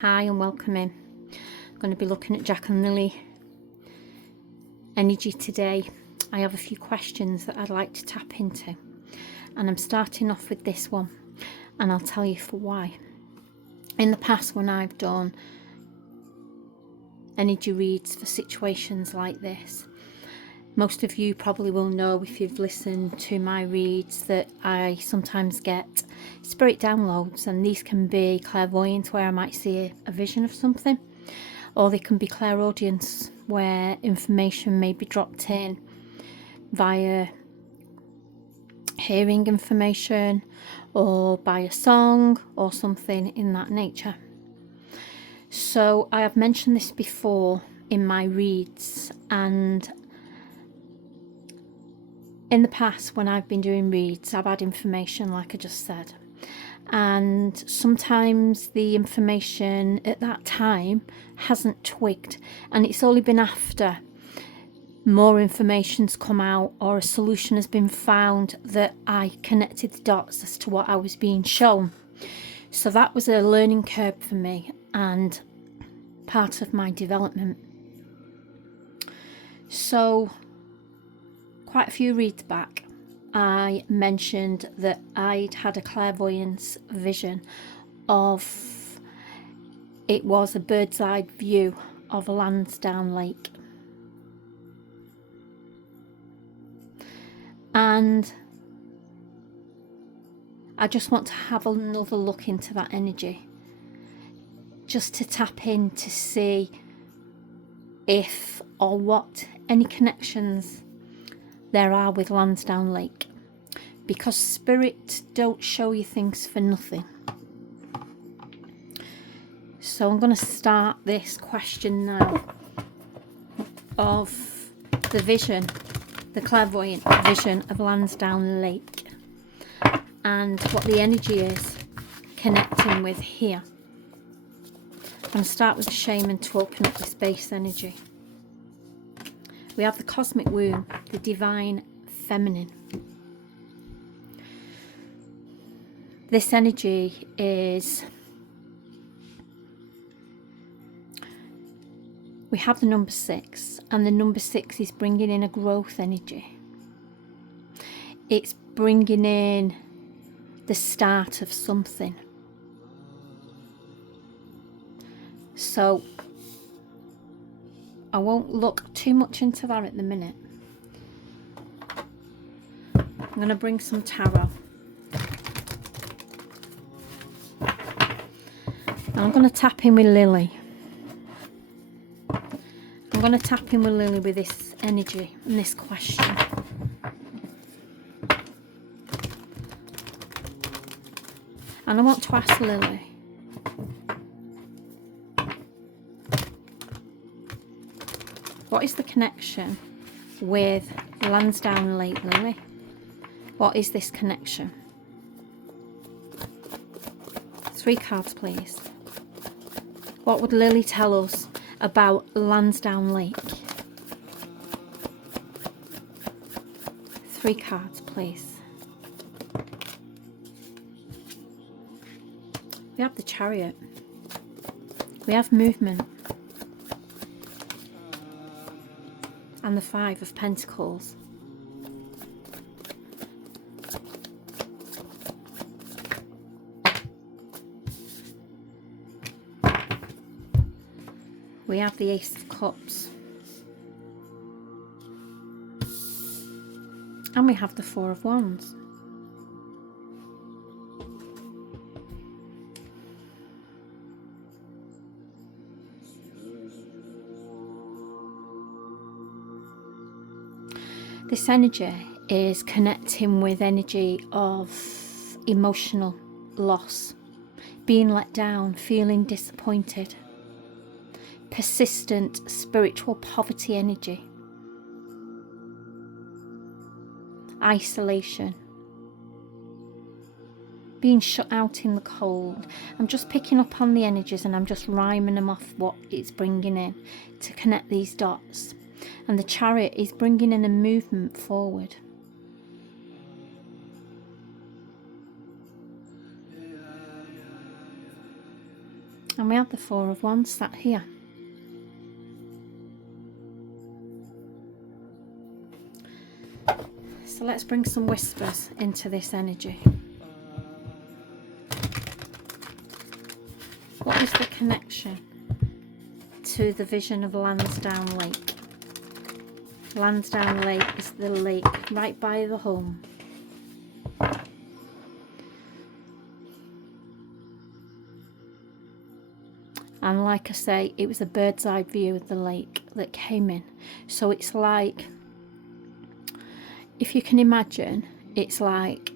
Hi and welcome in. I'm going to be looking at Jack and Lily energy today. I have a few questions that I'd like to tap into, and I'm starting off with this one, and I'll tell you for why. In the past, when I've done energy reads for situations like this, most of you probably will know, if you've listened to my reads, that I sometimes get spirit downloads, and these can be clairvoyance, where I might see a vision of something, or they can be clairaudience, where information may be dropped in via hearing information or by a song or something in that nature. So I have mentioned this before in my reads, and in the past when I've been doing reads, I've had information like I just said, and sometimes the information at that time hasn't twigged, and it's only been after more information's come out or a solution has been found that I connected the dots as to what I was being shown. So that was a learning curve for me and part of my development. So quite a few reads back, I mentioned that I'd had a clairvoyance vision of, it was a bird's eye view of a Lansdowne Lake. And I just want to have another look into that energy, just to tap in to see if or what any connections there are with Lansdowne Lake, because spirit don't show you things for nothing. So I'm going to start this question now of the vision, the clairvoyant vision of Lansdowne Lake, and what the energy is connecting with here. I'm going to start with the shaman to open up this base energy. We have the cosmic womb, the divine feminine. This energy is, we have the number 6, and the number 6 is bringing in a growth energy. It's bringing in the start of something. So I won't look too much into that at the minute. I'm going to bring some tarot. And I'm going to tap in with Lily. I'm going to tap in with Lily with this energy and this question. And I want to ask Lily, what is the connection with Lansdowne Lake, Lily? What is this connection? 3 cards, please. What would Lily tell us about Lansdowne Lake? 3 cards, please. We have the Chariot. We have movement. And the 5 of Pentacles. We have the Ace of Cups. And we have the 4 of Wands. This energy is connecting with energy of emotional loss, being let down, feeling disappointed, persistent spiritual poverty energy, isolation, being shut out in the cold. I'm just picking up on the energies and I'm just rhyming them off what it's bringing in to connect these dots. And the Chariot is bringing in a movement forward. And we have the Four of Wands sat here. So let's bring some whispers into this energy. What is the connection to the vision of Lansdowne Lake? Lansdowne Lake is the lake right by the home. And like I say, it was a bird's eye view of the lake that came in. So it's like, if you can imagine, it's like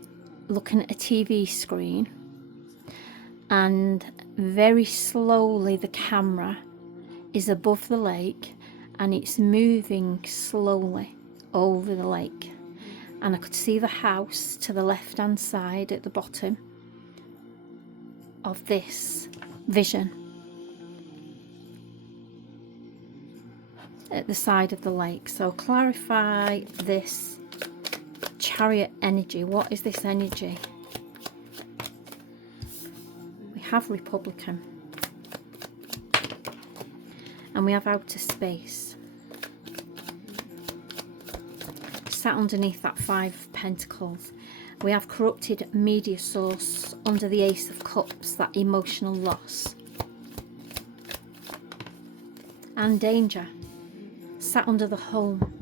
looking at a TV screen, and very slowly the camera is above the lake and it's moving slowly over the lake. And I could see the house to the left hand side at the bottom of this vision, at the side of the lake. So clarify this Chariot energy. What is this energy? We have Republican and we have outer space. Sat underneath that Five of Pentacles, we have corrupted media source under the Ace of Cups, that emotional loss, and danger sat under the home.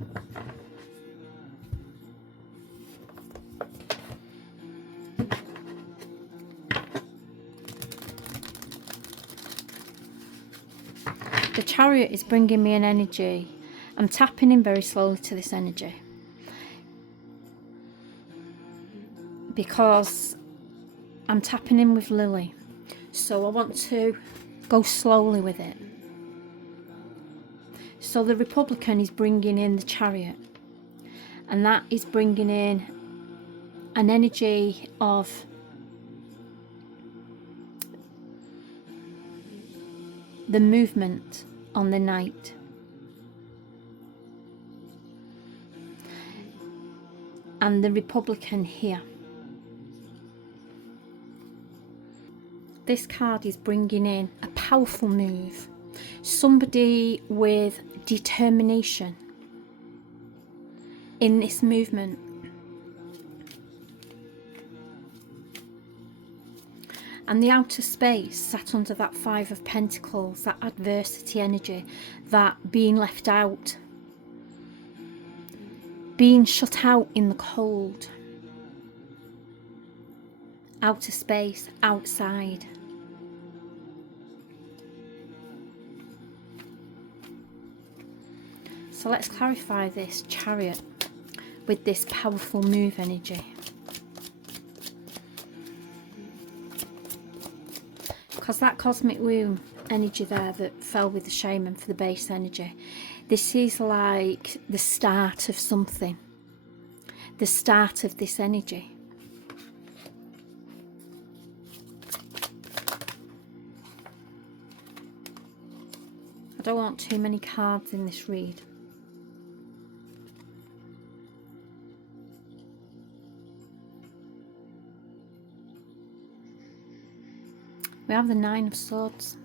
The Chariot is bringing me an energy. I'm tapping in very slowly to this energy because I'm tapping in with Lily, so I want to go slowly with it. So the Republican is bringing in the Chariot, and that is bringing in an energy of the movement on the night. And the Republican here. This card is bringing in a powerful move. Somebody with determination in this movement. And the outer space sat under that Five of Pentacles, that adversity energy, that being left out, being shut out in the cold. Outer space, outside. So let's clarify this Chariot with this powerful move energy. Because that cosmic womb energy there that fell with the shaman for the base energy, this is like the start of something, the start of this energy. I don't want too many cards in this read. We have the Nine of Swords.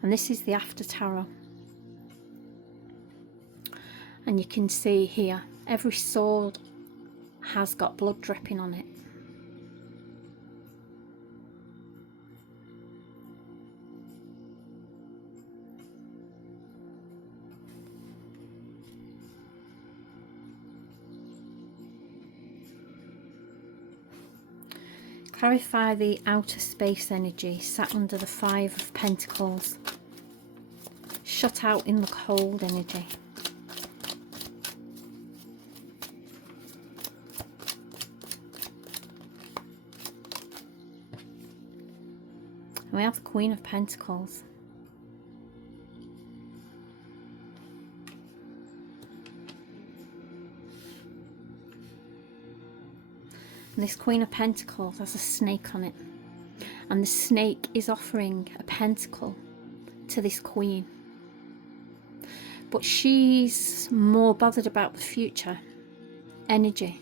And this is the After Tarot. And you can see here, every sword has got blood dripping on it. Clarify the outer space energy sat under the Five of Pentacles, shut out in the cold energy. And we have the Queen of Pentacles. And this Queen of Pentacles has a snake on it, and the snake is offering a pentacle to this queen, but she's more bothered about the future energy.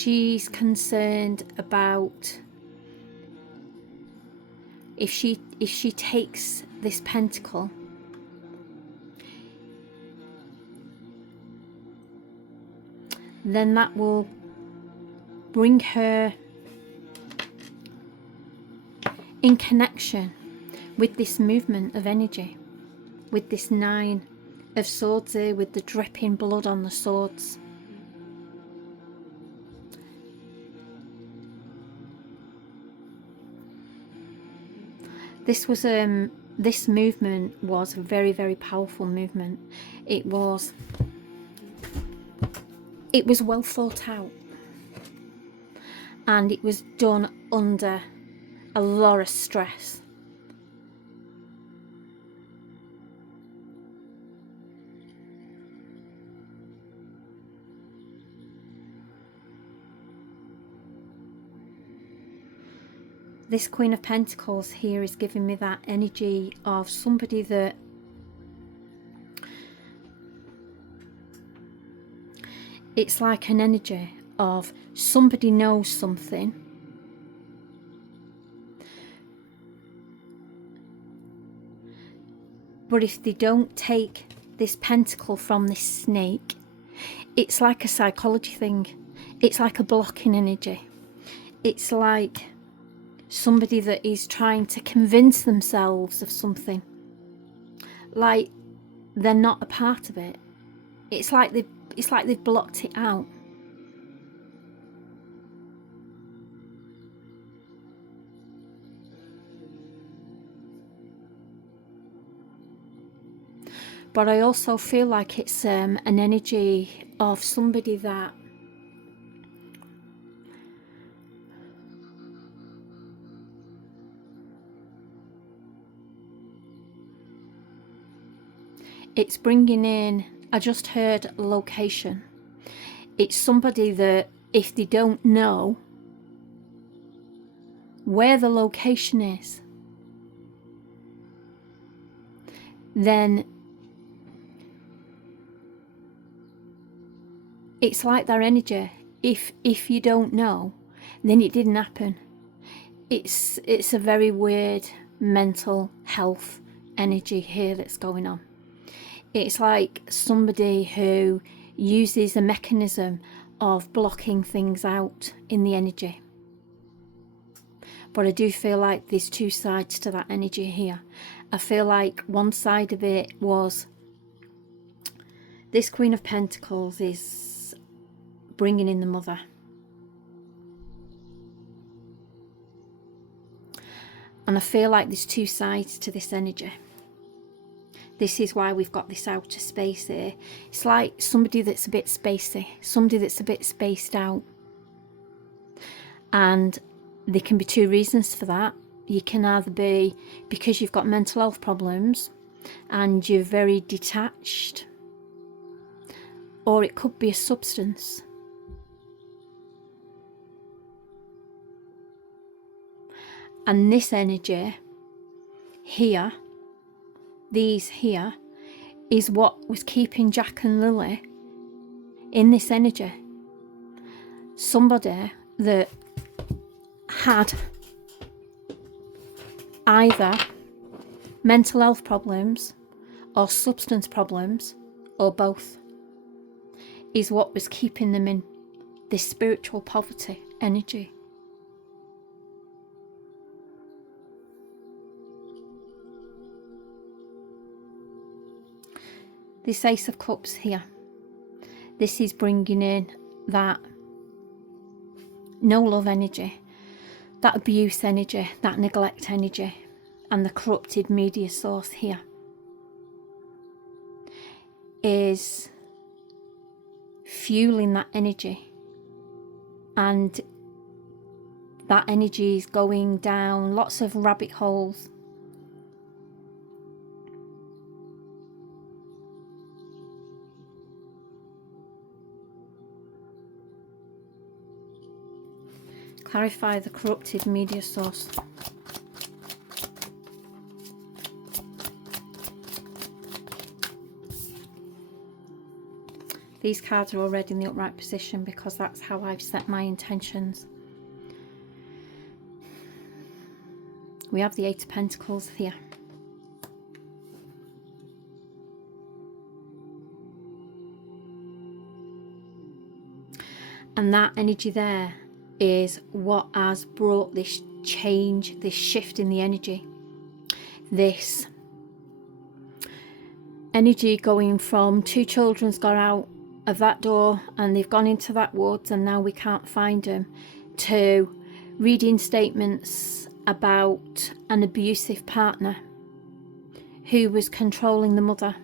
she's concerned about if she takes this pentacle, then that will bring her in connection with this movement of energy, with this 9 of swords here, with the dripping blood on the swords. This movement was a very, very powerful movement. It was well thought out, and it was done under a lot of stress. This Queen of Pentacles here is giving me that energy of somebody that it's like an energy of somebody knows something, but if they don't take this pentacle from this snake, it's like a psychology thing. It's like a blocking energy. It's like somebody that is trying to convince themselves of something, like they're not a part of it. It's like they've blocked it out. But I also feel like it's an energy of somebody that it's bringing in, I just heard location. It's somebody that if they don't know where the location is, then it's like their energy. If you don't know, then it didn't happen. It's a very weird mental health energy here that's going on. It's like somebody who uses a mechanism of blocking things out in the energy. But I do feel like there's 2 sides to that energy here. I feel like one side of it was this Queen of Pentacles is bringing in the mother. And I feel like there's 2 sides to this energy. This is why we've got this outer space here. It's like somebody that's a bit spacey, somebody that's a bit spaced out. And there can be 2 reasons for that. You can either be because you've got mental health problems and you're very detached, or it could be a substance. And this energy here, these here, is what was keeping Jack and Lily in this energy. Somebody that had either mental health problems or substance problems, or both, is what was keeping them in this spiritual poverty energy. This Ace of Cups here, this is bringing in that no love energy, that abuse energy, that neglect energy, and the corrupted media source here is fueling that energy, and that energy is going down lots of rabbit holes. Clarify the corrupted media source. These cards are already in the upright position because that's how I've set my intentions. We have the Eight of Pentacles here. And that energy there is what has brought this change, this shift in the energy. This energy going from two children's got out of that door and they've gone into that woods and now we can't find them, to reading statements about an abusive partner who was controlling the mother.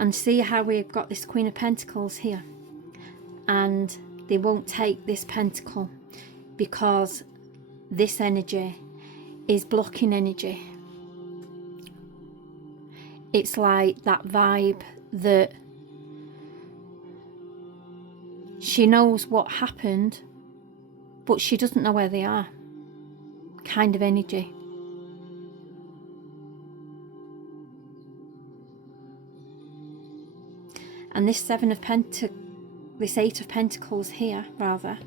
And see how we've got this Queen of Pentacles here, and they won't take this pentacle because this energy is blocking energy. It's like that vibe that she knows what happened but she doesn't know where they are kind of energy. And this this Eight of Pentacles here, rather,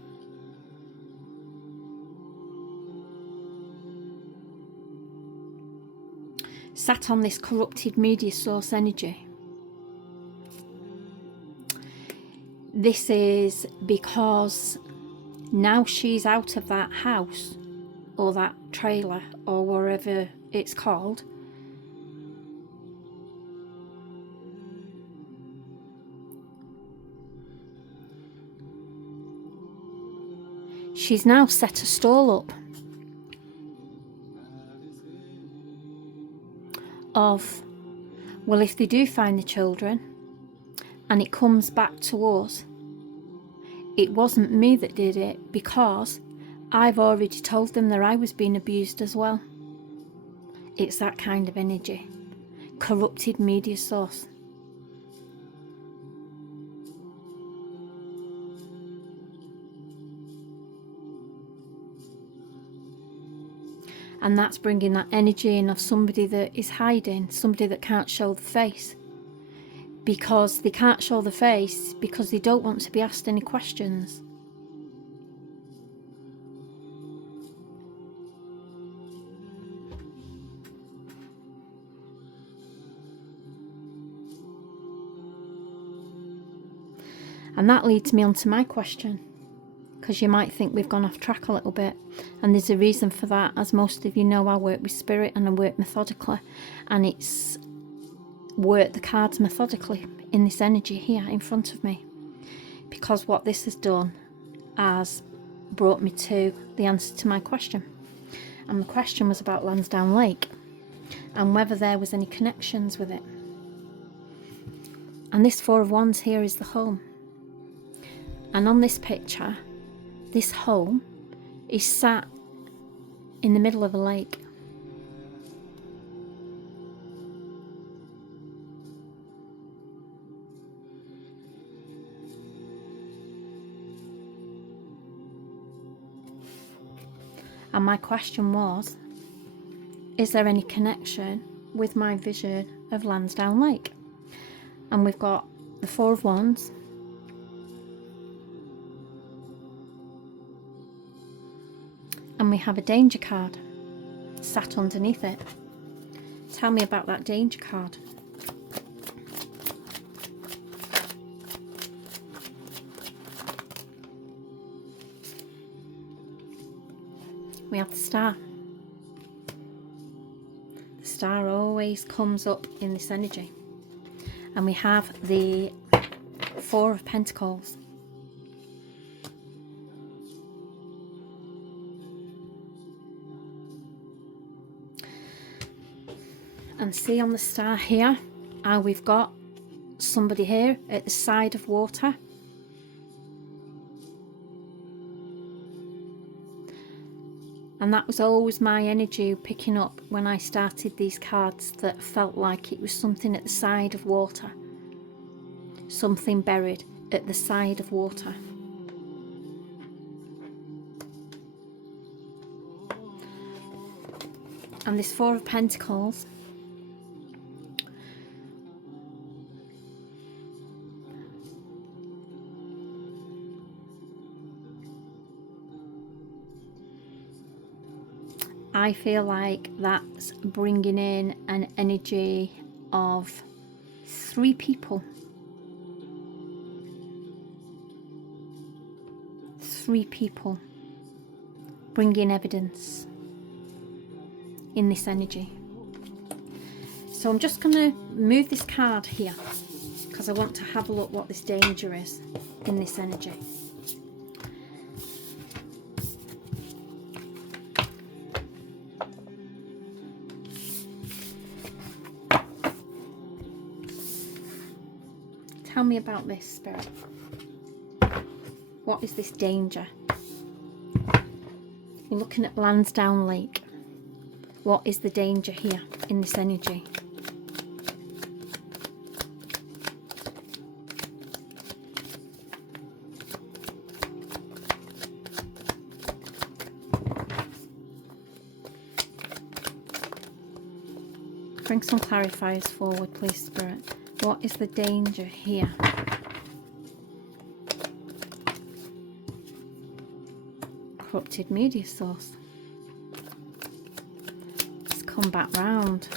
sat on this corrupted media source energy. This is because now she's out of that house or that trailer or wherever it's called. She's now set a stall up of, well, if they do find the children and it comes back to us, it wasn't me that did it because I've already told them that I was being abused as well. It's that kind of energy. Corrupted media source. And that's bringing that energy in of somebody that is hiding, somebody that can't show the face. Because they can't show the face because they don't want to be asked any questions. And that leads me on to my question, because you might think we've gone off track a little bit, and there's a reason for that. As most of you know, I work with spirit and I work methodically, and it's work the cards methodically in this energy here in front of me, because what this has done has brought me to the answer to my question. And the question was about Lansdowne Lake and whether there was any connections with it. And this Four of Wands here is the home, and on this picture this home is sat in the middle of a lake. And my question was, is there any connection with my vision of Lansdowne Lake? And we've got the Four of Wands, and we have a danger card sat underneath it. Tell me about that danger card. We have the star. The star always comes up in this energy. And we have the Four of Pentacles. And see on the star here how we've got somebody here at the side of water. And that was always my energy picking up when I started these cards, that felt like it was something at the side of water. Something buried at the side of water. And this Four of Pentacles, I feel like that's bringing in an energy of 3 people. 3 people bringing evidence in this energy. So I'm just going to move this card here because I want to have a look what this danger is in this energy. Tell me about this, Spirit. What is this danger? You're looking at Lansdowne Lake. What is the danger here in this energy? Bring some clarifiers forward, please, Spirit. What is the danger here? Corrupted media source. Let's come back round.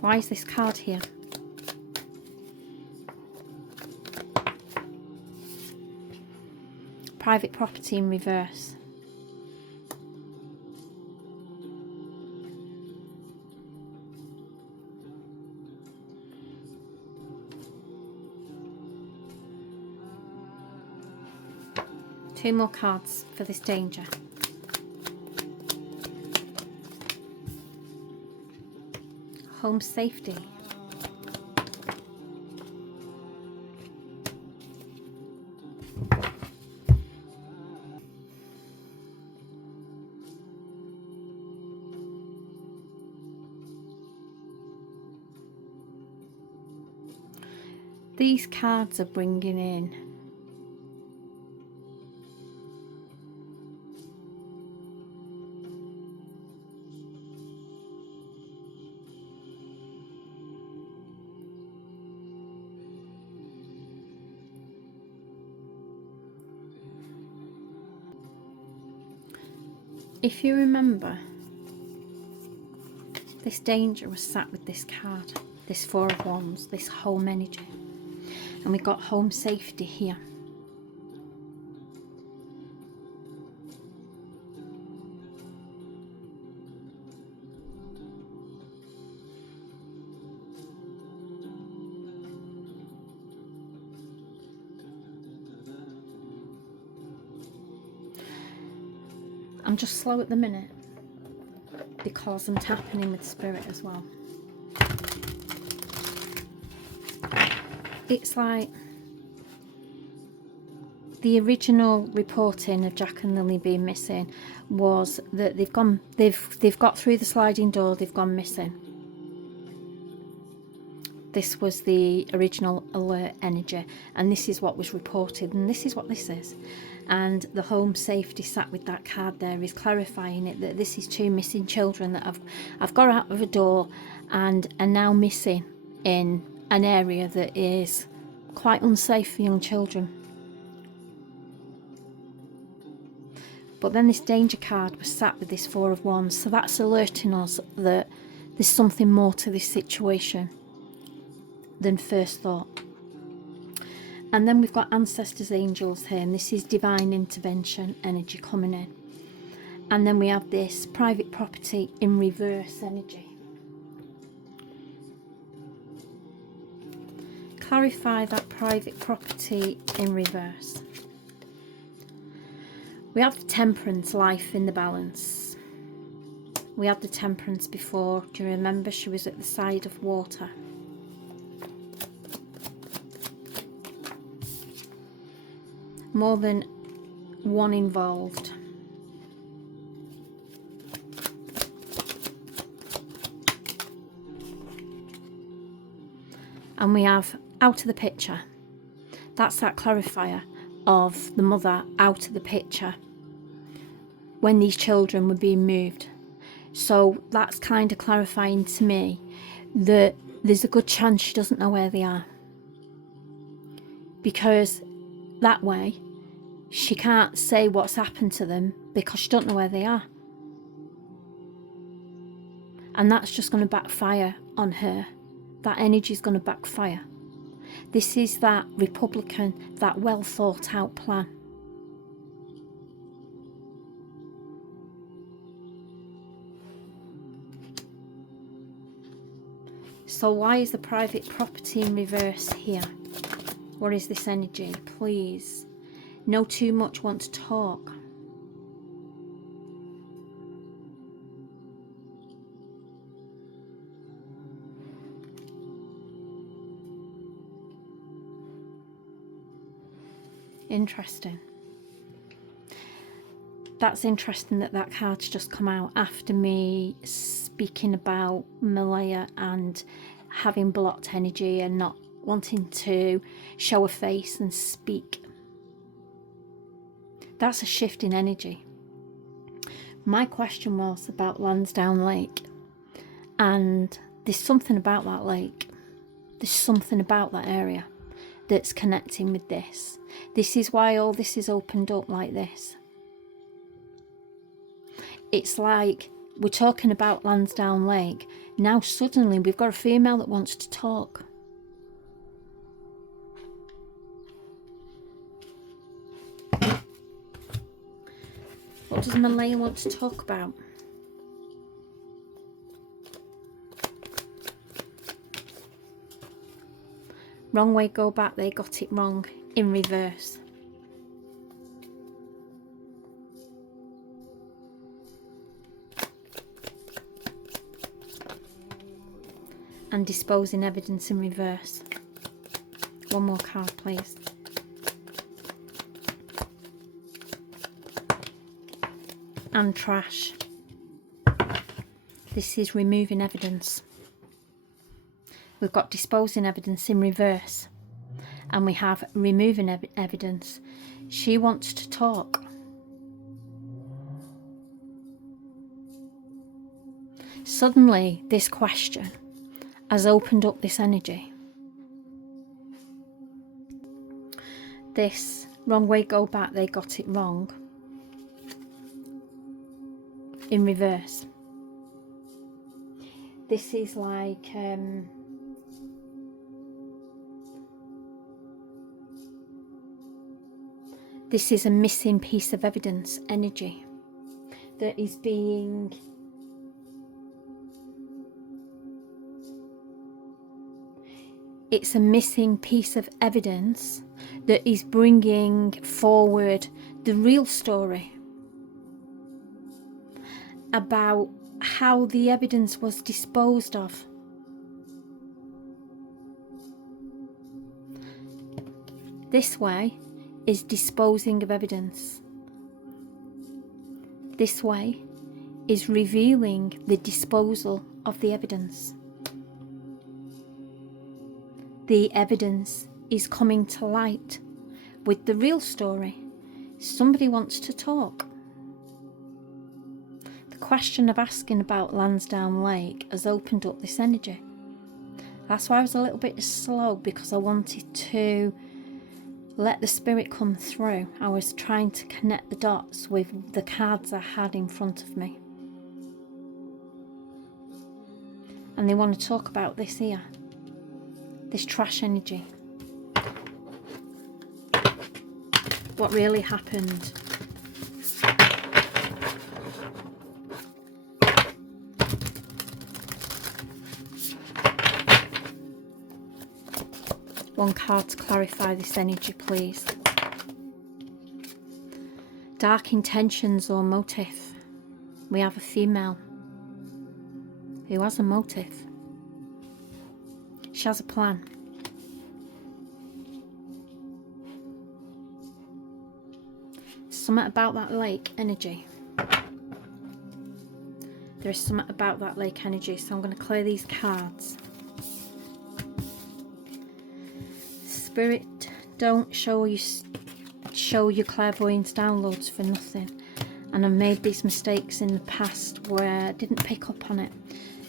Why is this card here? Private property in reverse. Two more cards for this danger. Home safety. These cards are bringing in if you remember, this danger was sat with this card, this Four of Wands, this home energy. And we got home safety here. I'm just slow at the minute because I'm tapping in with Spirit as well. It's like the original reporting of Jack and Lily being missing was that they've got through the sliding door, they've gone missing. This was the original alert energy, and this is what was reported, and this is what this is. And the home safety sat with that card there is clarifying it, that this is 2 missing children that I've got out of a door and are now missing in an area that is quite unsafe for young children. But then this danger card was sat with this Four of Wands, so that's alerting us that there's something more to this situation than first thought. And then we've got ancestors, angels here, and this is divine intervention energy coming in. And then we have this private property in reverse energy. Clarify that private property in reverse. We have the Temperance, life in the balance. We had the Temperance before. Do you remember? She was at the side of water. More than one involved. And we have out of the picture. That's that clarifier of the mother out of the picture when these children were being moved. So that's kind of clarifying to me that there's a good chance she doesn't know where they are, because that way she can't say what's happened to them because she don't know where they are, and that's just going to backfire on her. That energy is going to backfire. This is that Republican, that well thought out plan. So why is the private property in reverse here? What is this energy? Please. Know too much, want to talk. Interesting. That's interesting that that card's just come out after me speaking about Malaya and having blocked energy and not wanting to show a face and speak. That's a shift in energy. My question was about Lansdowne Lake, and there's something about that lake. There's something about that area that's connecting with this. This is why all this is opened up like this. It's like we're talking about Lansdowne Lake. Now suddenly we've got a female that wants to talk. What does Malaya want to talk about? Wrong way, go back. They got it wrong in reverse. And disposing evidence in reverse. One more card, please. And trash. This is removing evidence. We've got disposing evidence in reverse, and we have removing evidence. She wants to talk. Suddenly this question has opened up this energy. This wrong way, go back, they got it wrong in reverse. This is like this is a missing piece of evidence energy that is being it's a missing piece of evidence that is bringing forward the real story about how the evidence was disposed of. This way is disposing of evidence. This way is revealing the disposal of the evidence. The evidence is coming to light with the real story. Somebody wants to talk. The question of asking about Lansdowne Lake has opened up this energy. That's why I was a little bit slow, because I wanted to let the spirit come through. I was trying to connect the dots with the cards I had in front of me. And they want to talk about this here. This trash energy. What really happened? One card to clarify this energy, please. Dark intentions or motive. We have a female who has a motive. She has a plan. Something about that lake energy. There is something about that lake energy, so I'm going to clear these cards. Spirit, don't show your clairvoyance downloads for nothing. and I've made these mistakes in the past where I didn't pick up on it.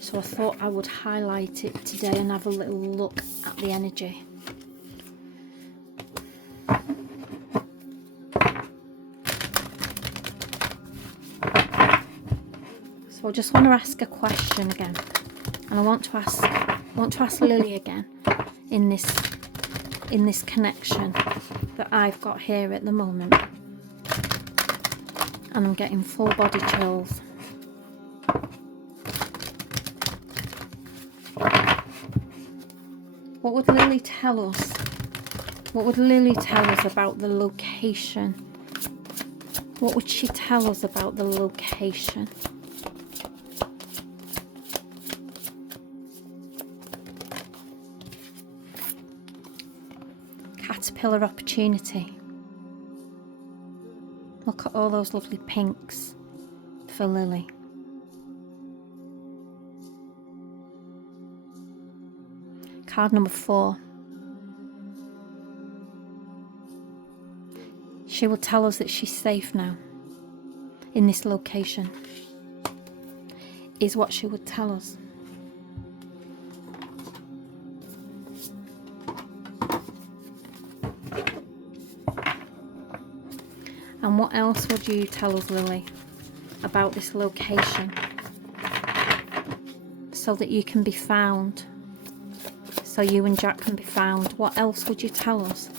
So I thought I would highlight it today and have a little look at the energy. So I just want to ask a question again, and I want to ask Lily again in this connection that I've got here at the moment, and I'm getting full body chills. What would Lily tell us? What would Lily tell us about the location? What would she tell us about the location? Caterpillar opportunity. Look at all those lovely pinks for Lily. Card number 4. She will tell us that she's safe now in this location, is what she would tell us. And what else would you tell us, Lily, about this location so that you can be found? So you and Jack can be found. What else would you tell us?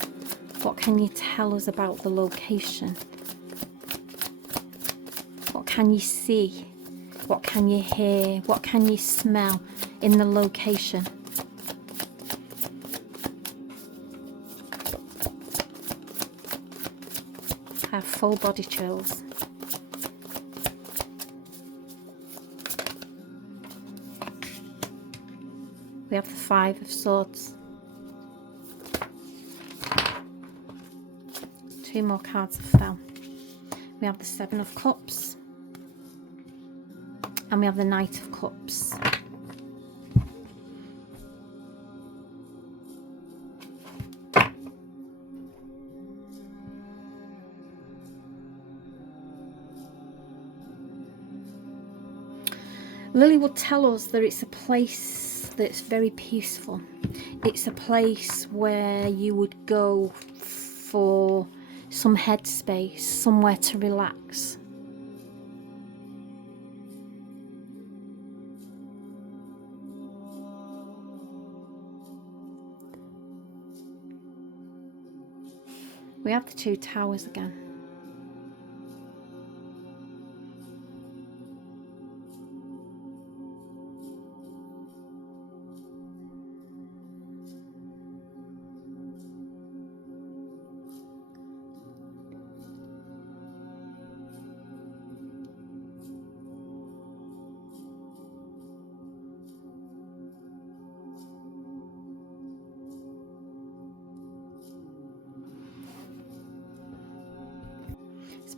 What can you tell us about the location? What can you see? What can you hear? What can you smell in the location? I have full body chills. We have the 5 of Swords. 2 more cards have fell. We have the 7 of Cups. And we have the Knight of Cups. Lily will tell us that it's a place that's very peaceful. It's a place where you would go for some headspace, somewhere to relax. We have the 2 Towers again.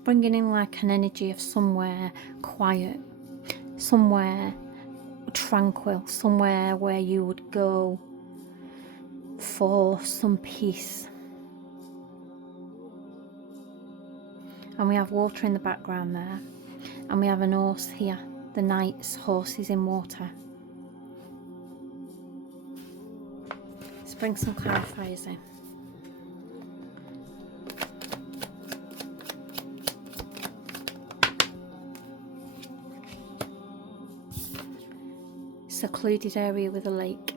Bringing in like an energy of somewhere quiet, somewhere tranquil, somewhere where you would go for some peace. And we have water in the background there, and we have an horse here. The Knight's horse is in water. Let's bring some clarifiers in. Secluded area with a lake.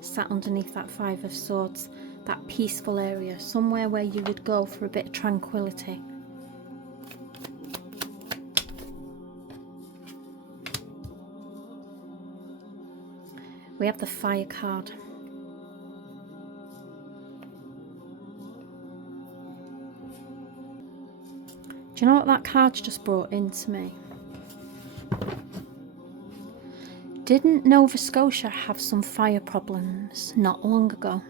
Sat underneath that 5 of Swords, that peaceful area, somewhere where you would go for a bit of tranquility. We have the Fire card. Do you know what that card's just brought into me? Didn't Nova Scotia have some fire problems not long ago?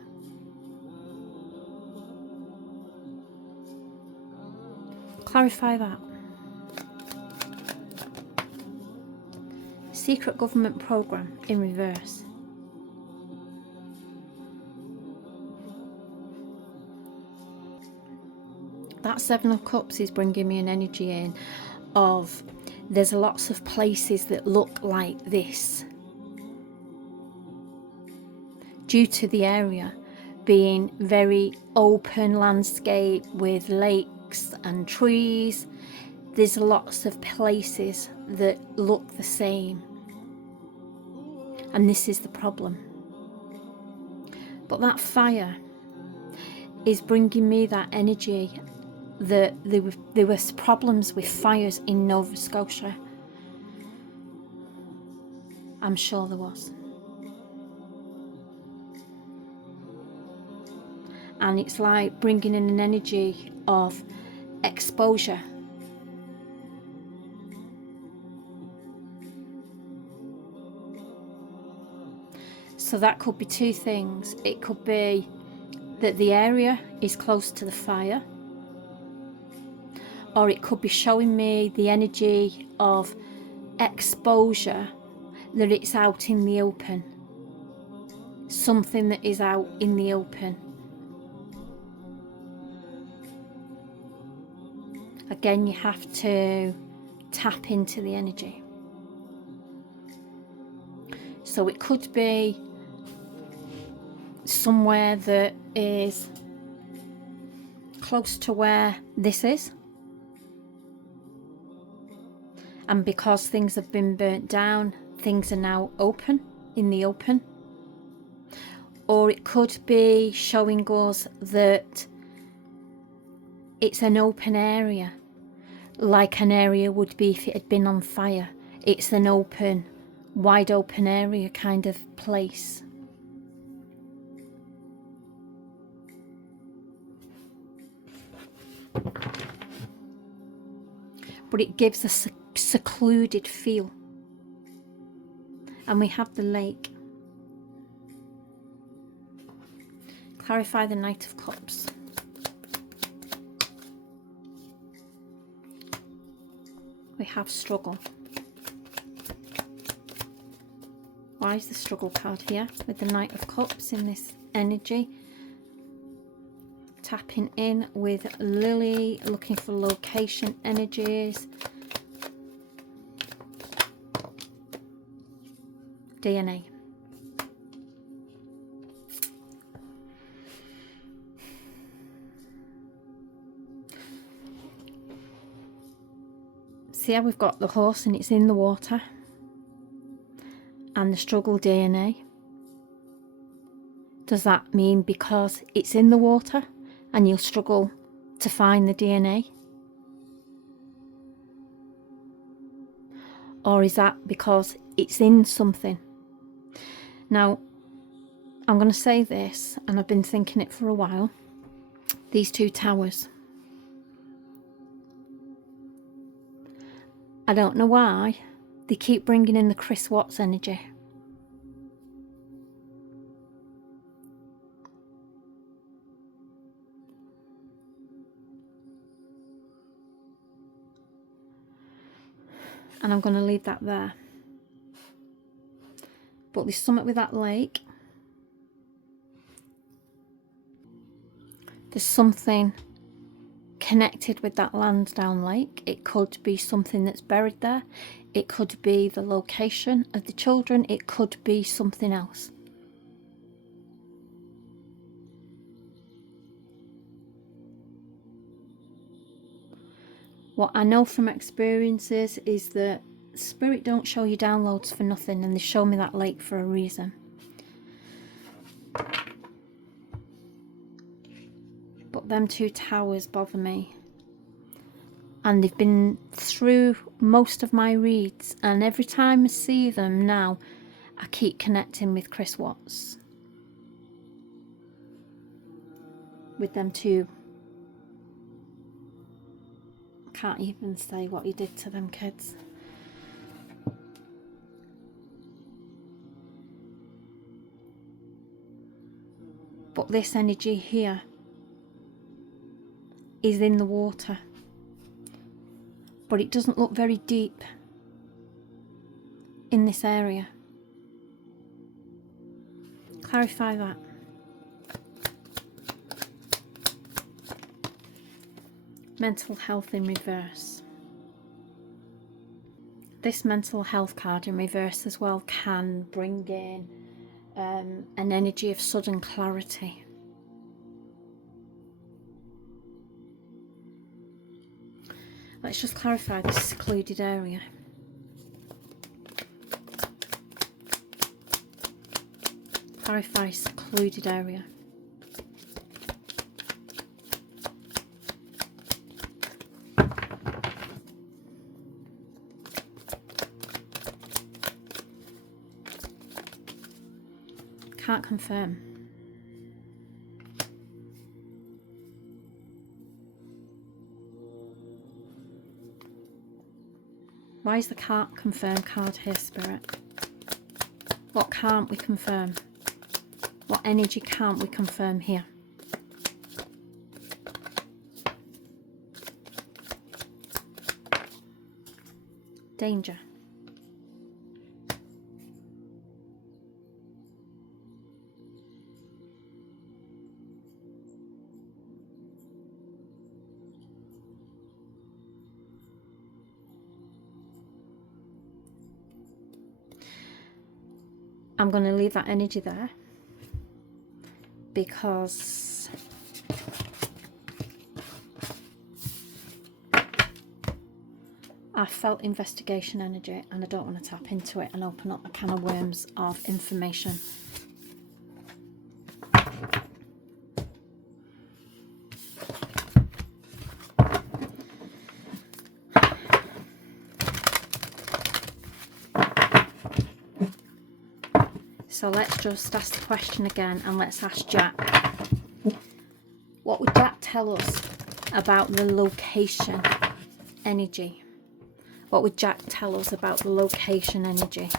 Clarify that. Secret government program in reverse. that Seven of Cups is bringing me an energy in of there's lots of places that look like this due to the area being very open landscape with lakes and trees. There's lots of places that look the same, and this is the problem. But that fire is bringing me that energy that there was problems with fires in Nova Scotia. I'm sure there was. And it's like bringing in an energy of exposure. So that could be two things. It could be that the area is close to the fire, or it could be showing me the energy of exposure, that it's out in the open. Something that is out in the open. Again, you have to tap into the energy. So it could be somewhere that is close to where this is, and because things have been burnt down, things are now open, in the open. Or it could be showing us that it's an open area, like an area would be if it had been on fire. It's an open, wide open area kind of place. But it gives a secluded feel. And we have the lake. Clarify the Knight of Cups. We have struggle. Why is the struggle card here with the Knight of Cups in this energy? Tapping in with Lily, looking for location energies. DNA. See how we've got the horse and it's in the water, and the struggle DNA. Does that mean because it's in the water and you'll struggle to find the DNA? Or is that because it's in something? Now, I'm going to say this, and I've been thinking it for a while. These two towers. I don't know why they keep bringing in the Chris Watts energy. And I'm going to leave that there. But there's something with that lake. There's something connected with that Lansdowne Lake. It could be something that's buried there. It could be the location of the children. It could be something else. What I know from experiences is that Spirit don't show you downloads for nothing, and they show me that lake for a reason. But them two towers bother me. And they've been through most of my reads, and every time I see them now, I keep connecting with Chris Watts. With them two. Can't even say what he did to them kids. But this energy here is in the water, but it doesn't look very deep in this area. Clarify that. Mental health in reverse. This mental health card in reverse as well can bring in an energy of sudden clarity. Let's just clarify this secluded area. Clarify secluded area. Can't confirm. Why is the can't confirm card here, Spirit? What can't we confirm? What energy can't we confirm here? Danger. I'm going to leave that energy there because I felt investigation energy and I don't want to tap into it and open up a can of worms of information. So let's just ask the question again, and let's ask Jack. What would Jack tell us about the location energy? What would Jack tell us about the location energy?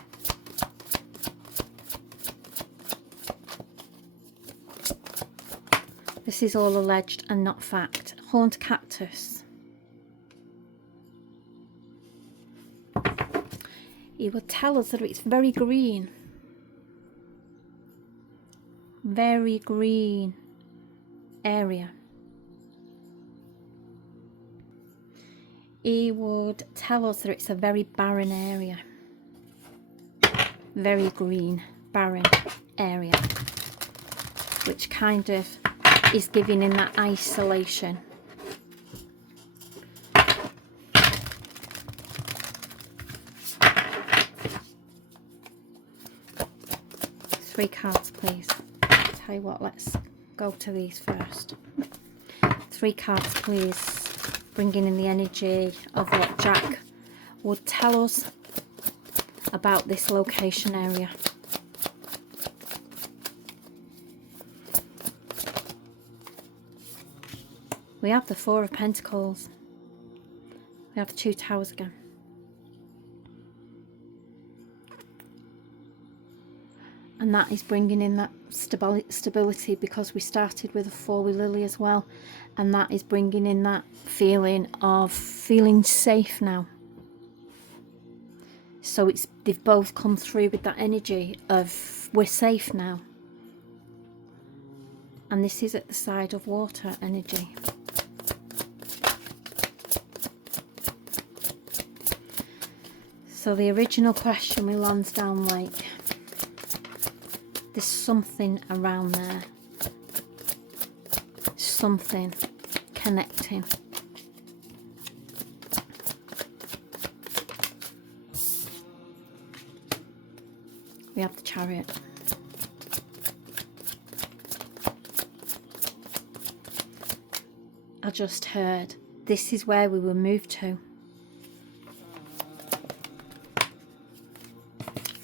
This is all alleged and not fact. Horned cactus. He would tell us that it's very green. Very green area. He would tell us that it's a very barren area. Very green, barren area. Which kind of is giving in that isolation. Three cards, please. Tell you what, let's go to these first. Three cards, please. Bringing in the energy of what Jack would tell us about this location area. We have the Four of Pentacles. We have the Two Towers again. And that is bringing in that stability, because we started with a Four with Lily as well. And that is bringing in that feeling of feeling safe now. So they've both come through with that energy of we're safe now. And this is at the side of water energy. So the original question with Lansdowne Lake. There's something around there. Something connecting. We have the Chariot. I just heard this is where we were moved to.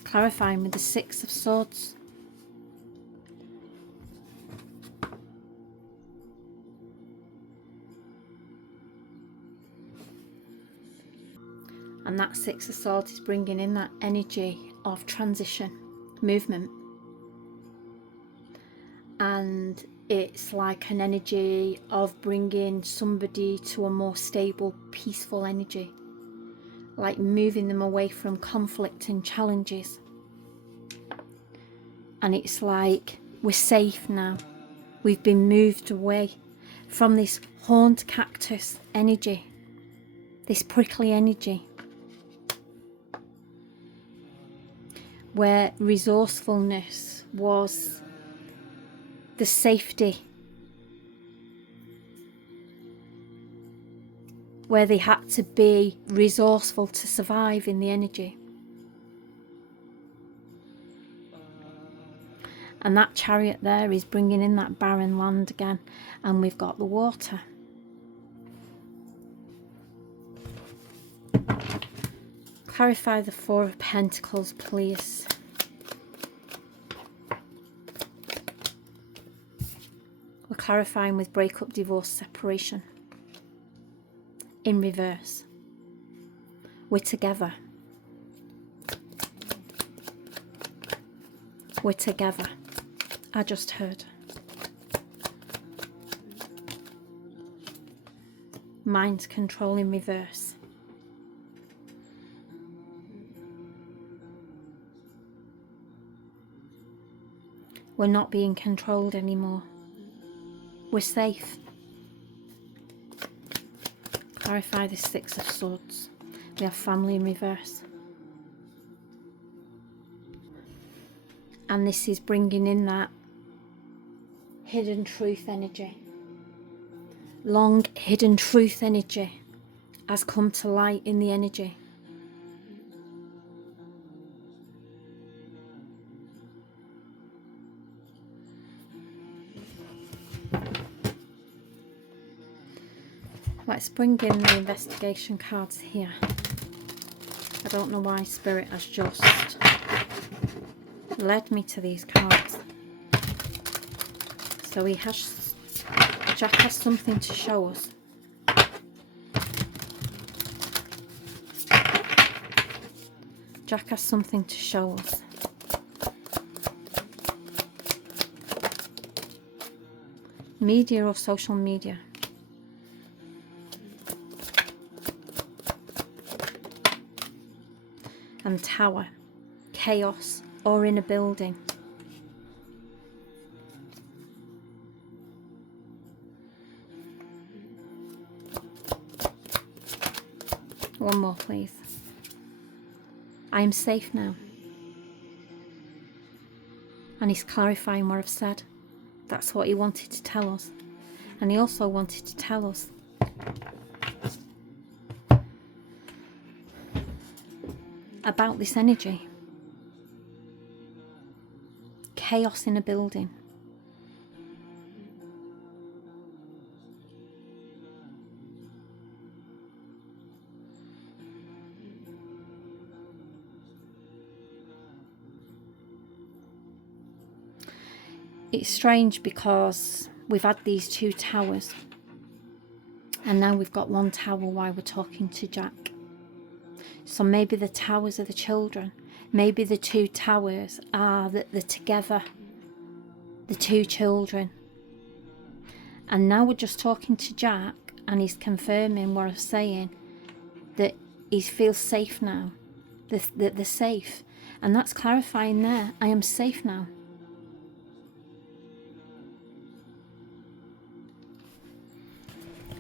Clarifying with the Six of Swords. And that Six of Swords is bringing in that energy of transition, movement. And it's like an energy of bringing somebody to a more stable, peaceful energy. Like moving them away from conflict and challenges. And it's like we're safe now. We've been moved away from this horned cactus energy, this prickly energy, where resourcefulness was the safety, where they had to be resourceful to survive in the energy. And that chariot there is bringing in that barren land again, and we've got the water. Clarify the Four of Pentacles, please. We're clarifying with breakup, divorce, separation. In reverse. We're together. We're together. I just heard. Mind control in reverse. We're not being controlled anymore. We're safe. Clarify the Six of Swords. We have family in reverse. And this is bringing in that hidden truth energy. Long hidden truth energy has come to light in the energy. Let's bring in the investigation cards here. I don't know why Spirit has just led me to these cards. So Jack has something to show us. Jack has something to show us. Media or social media. And Tower, chaos, or in a building. One more, please. I am safe now. And he's clarifying what I've said. That's what he wanted to tell us. And he also wanted to tell us about this energy. Chaos in a building. It's strange because we've had these two towers and now we've got one tower while we're talking to Jack. So maybe the towers are the children. Maybe the two towers are that they're together. The two children. And now we're just talking to Jack and he's confirming what I'm saying. That he feels safe now. That they're safe. And that's clarifying there. I am safe now.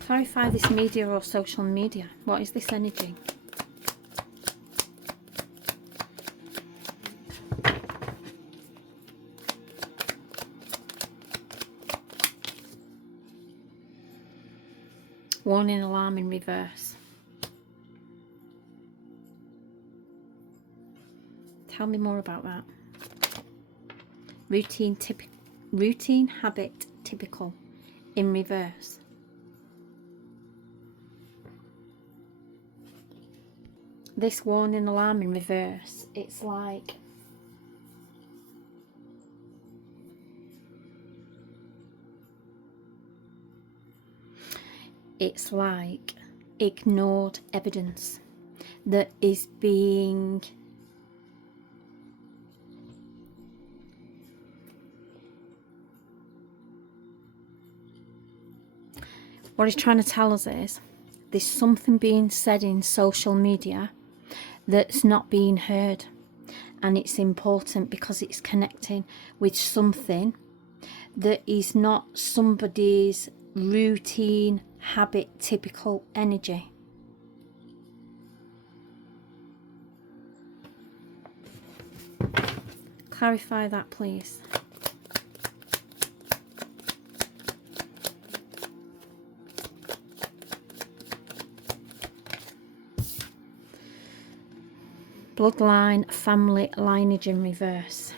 Clarify this media or social media. What is this energy? Warning alarm in reverse. Tell me more about that. Routine habit typical in reverse. This warning alarm in reverse, it's like ignored evidence that is being what he's trying to tell us is there's something being said in social media that's not being heard, and it's important because it's connecting with something that is not somebody's routine, habit, typical energy. Clarify that, please. Bloodline, family lineage in reverse.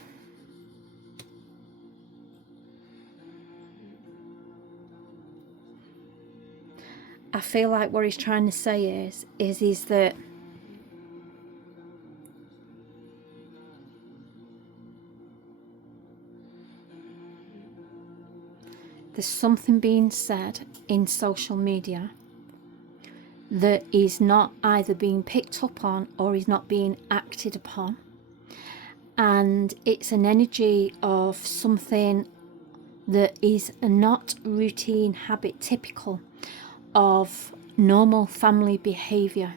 I feel like what he's trying to say is that there's something being said in social media that is not either being picked up on or is not being acted upon, and it's an energy of something that is not routine, habit, typical of normal family behavior,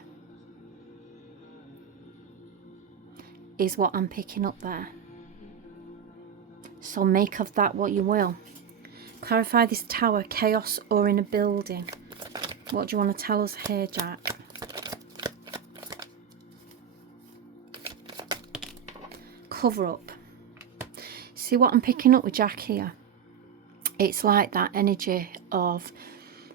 is what I'm picking up there. So make of that what you will. Clarify this tower, chaos or in a building. What do you want to tell us here, Jack? Cover up. See what I'm picking up with Jack here? It's like that energy of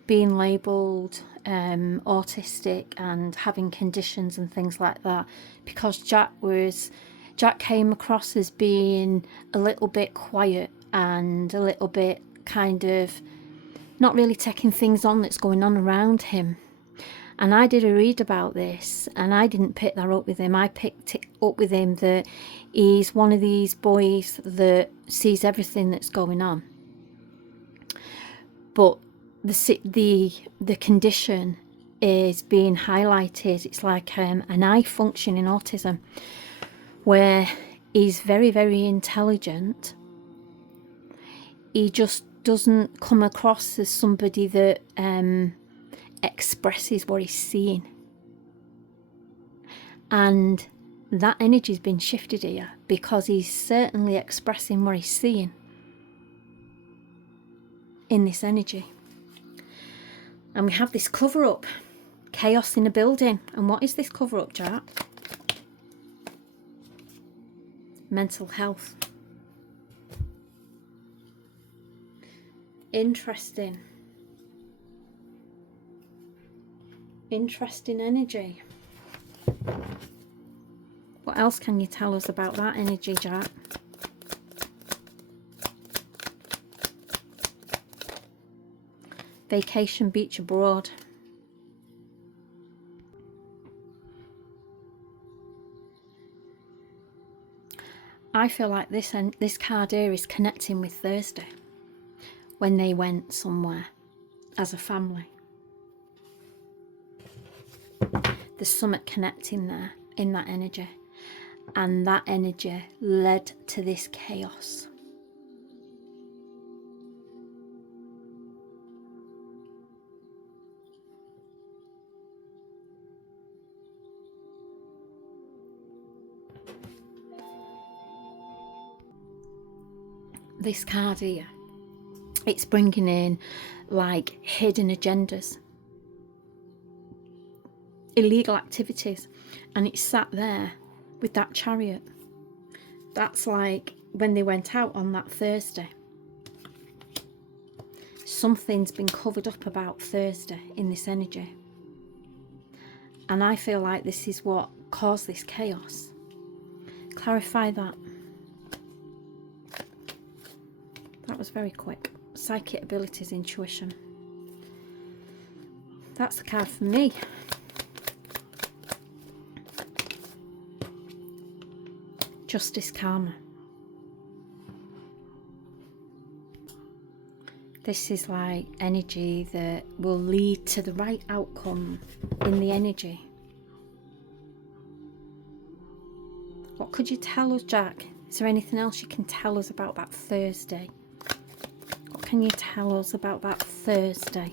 being labelled autistic and having conditions and things like that, because Jack came across as being a little bit quiet and a little bit kind of not really taking things on that's going on around him. And I did a read about this, and I didn't pick that up with him. I picked it up with him that he's one of these boys that sees everything that's going on. But the condition is being highlighted. It's like an eye function in autism, where he's very, very intelligent. He just doesn't come across as somebody that expresses what he's seeing. And that energy's been shifted here because he's certainly expressing what he's seeing in this energy. And we have this cover up, chaos in a building. And what is this cover up, Jack? Mental health. Interesting. Interesting energy. What else can you tell us about that energy, Jack? Vacation, beach, abroad. I feel like this card here is connecting with Thursday, when they went somewhere as a family. There's something connecting there in that energy, and that energy led to this chaos. This card here, it's bringing in like hidden agendas, illegal activities, and it's sat there with that chariot. That's like when they went out on that Thursday. Something's been covered up about Thursday in this energy, and I feel like this is what caused this chaos. Clarify that. That was very quick. Psychic abilities, intuition. That's the card for me. Justice, karma. This is like energy that will lead to the right outcome in the energy. What could you tell us, Jack? Is there anything else you can tell us about that Thursday? What can you tell us about that Thursday?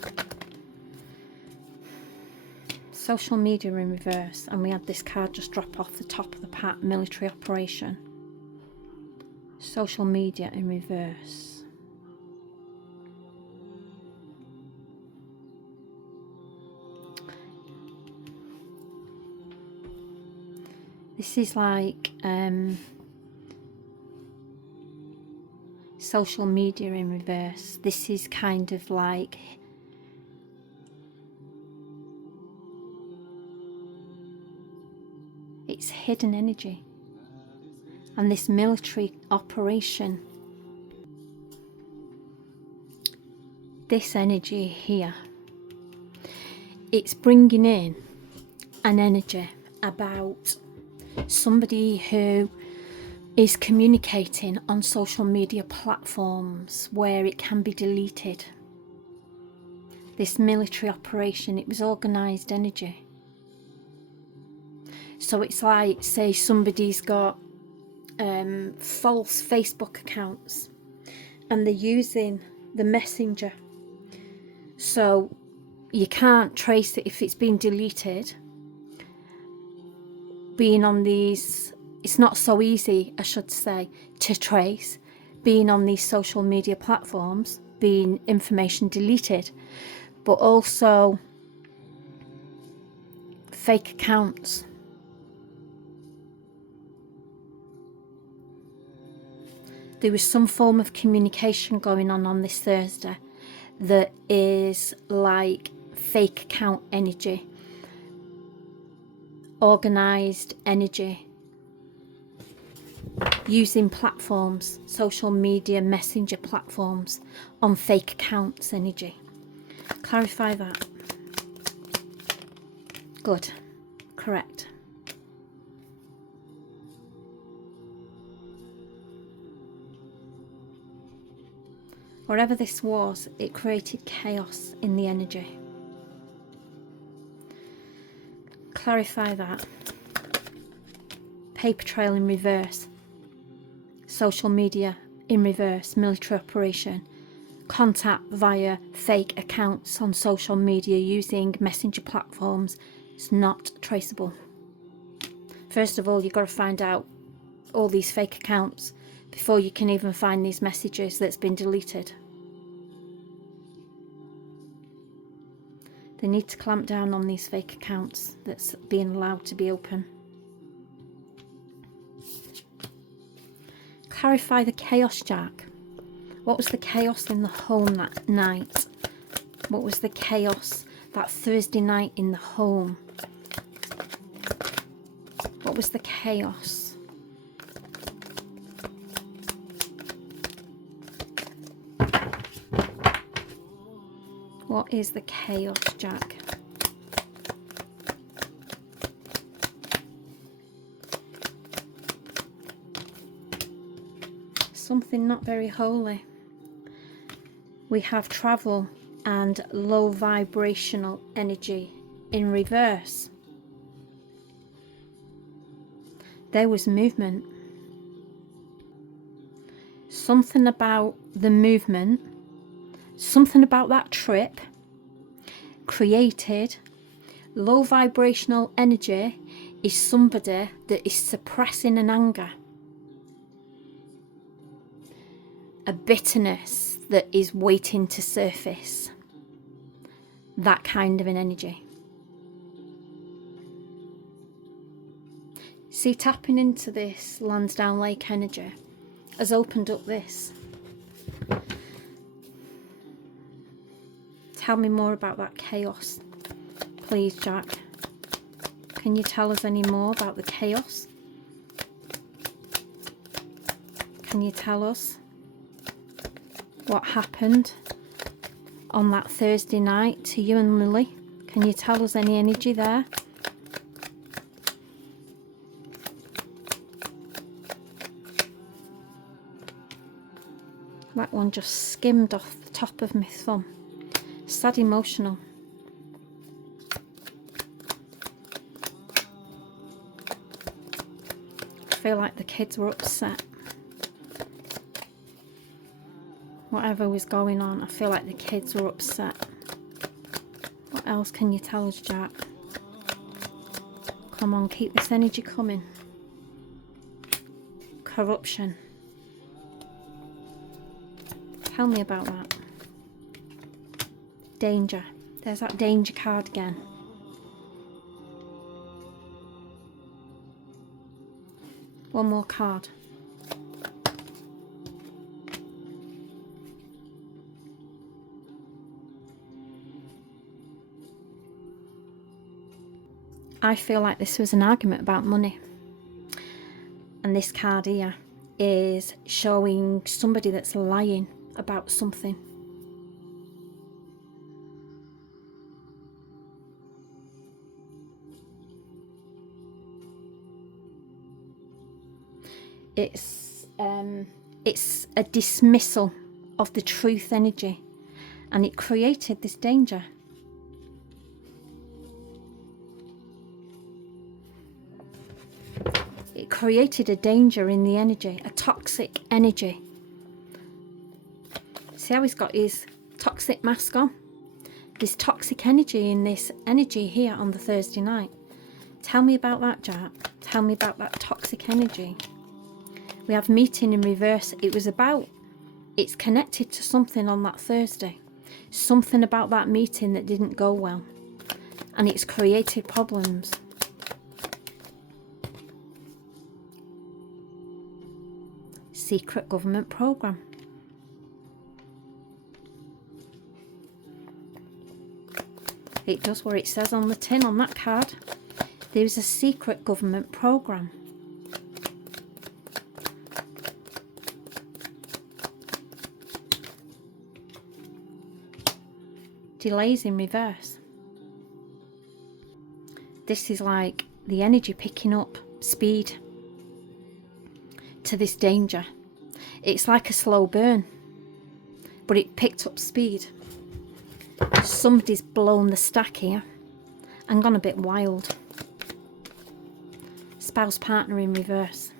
Social media in reverse, and we had this card just drop off the top of the pack, military operation. Social media in reverse. This is like social media in reverse. This is kind of like it's hidden energy. And this military operation, this energy here, it's bringing in an energy about somebody who is communicating on social media platforms where it can be deleted. This military operation, it was organised energy. So it's like, say somebody's got false Facebook accounts and they're using the messenger, so you can't trace it if it's been deleted. Being on these, it's not so easy, I should say, to trace being on these social media platforms, being information deleted, but also fake accounts. There was some form of communication going on this Thursday that is like fake account energy, organised energy, using platforms, social media messenger platforms on fake accounts energy. Clarify that. Good. Correct. Whatever this was, it created chaos in the energy. Clarify that. Paper trail in reverse. Social media in reverse. Military operation. Contact via fake accounts on social media using messenger platforms. It's not traceable. First of all, you've got to find out all these fake accounts before you can even find these messages that's been deleted. They need to clamp down on these fake accounts that's being allowed to be open. Clarify the chaos, Jack. What was the chaos in the home that night? What was the chaos that Thursday night in the home? What was the chaos? What is the chaos, Jack? Something not very holy. We have travel and low vibrational energy in reverse. There was movement. Something about the movement, something about that trip created low vibrational energy. Is somebody that is suppressing an anger, a bitterness that is waiting to surface. That kind of an energy. See, tapping into this Lansdowne Lake energy has opened up this. Tell me more about that chaos, please, Jack. Can you tell us any more about the chaos? Can you tell us what happened on that Thursday night to you and Lily? Can you tell us any energy there? That one just skimmed off the top of my thumb. Sad emotional. I feel like the kids were upset. Whatever was going on, I feel like the kids were upset. What else can you tell us, Jack? Come on, keep this energy coming. Corruption. Tell me about that. Danger. There's that danger card again. One more card. I feel like this was an argument about money. And this card here is showing somebody that's lying about something. It's a dismissal of the truth energy, and it created this danger. It created a danger in the energy, a toxic energy. See how he's got his toxic mask on? This toxic energy in this energy here on the Thursday night. Tell me about that, Jack. Tell me about that toxic energy. We have meeting in reverse. It's connected to something on that Thursday. Something about that meeting that didn't go well. And it's created problems. Secret government program. It does what it says on the tin on that card. There's a secret government program. Delays in reverse. This is like the energy picking up speed to this danger. It's like a slow burn, but it picked up speed. Somebody's blown the stack here and gone a bit wild. Spouse partner in reverse.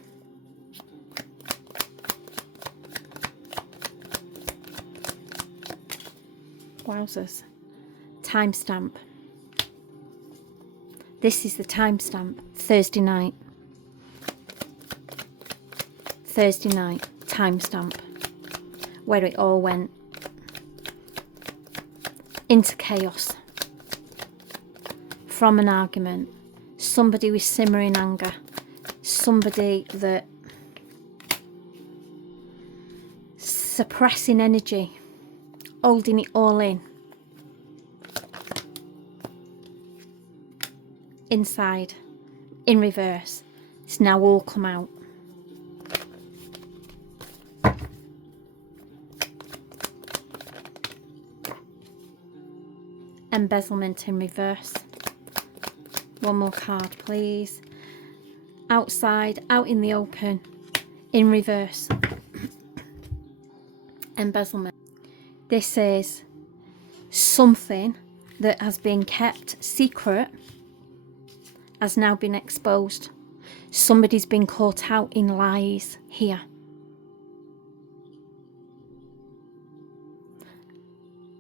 Wowzers. Timestamp. This is the timestamp. Thursday night. Thursday night. Timestamp. Where it all went. Into chaos. From an argument. Somebody with simmering anger. Somebody that suppressing energy. Holding it all in. Inside. In reverse. It's now all come out. Embezzlement in reverse. One more card, please. Outside, out in the open, in reverse. Embezzlement. This is something that has been kept secret, has now been exposed. Somebody's been caught out in lies here.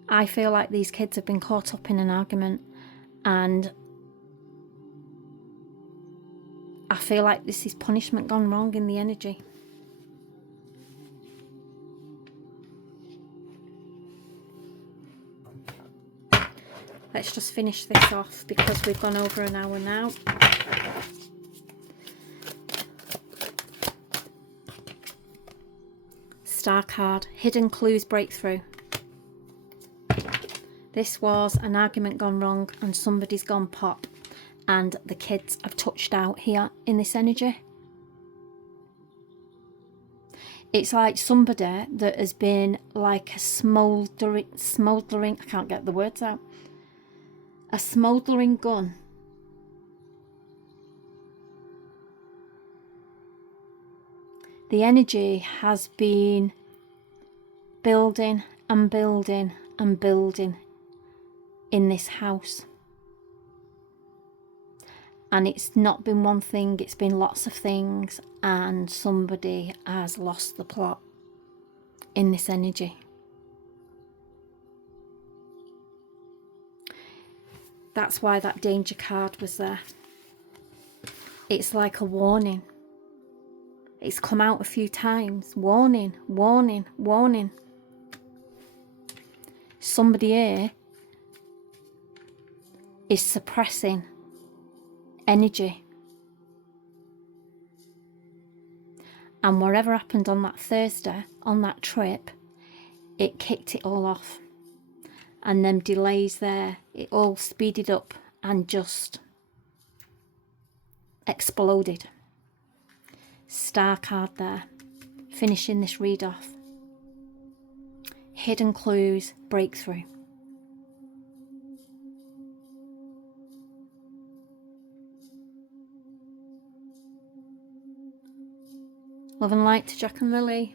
I feel like these kids have been caught up in an argument, and I feel like this is punishment gone wrong in the energy. Let's just finish this off because we've gone over an hour now. Star card, hidden clues breakthrough. This was an argument gone wrong and somebody's gone pop, and the kids have touched out here in this energy. It's like somebody that has been like a smouldering, I can't get the words out, a smouldering gun. The energy has been building and building and building in this house, and it's not been one thing, it's been lots of things, and somebody has lost the plot in this energy. That's why that danger card was there. It's like a warning. It's come out a few times. Warning, warning, warning. Somebody here is suppressing energy. And whatever happened on that Thursday, on that trip, it kicked it all off. And them delays there, it all speeded up and just exploded. Star card there, finishing this read off. Hidden clues, breakthrough. Love and light to Jack and Lily.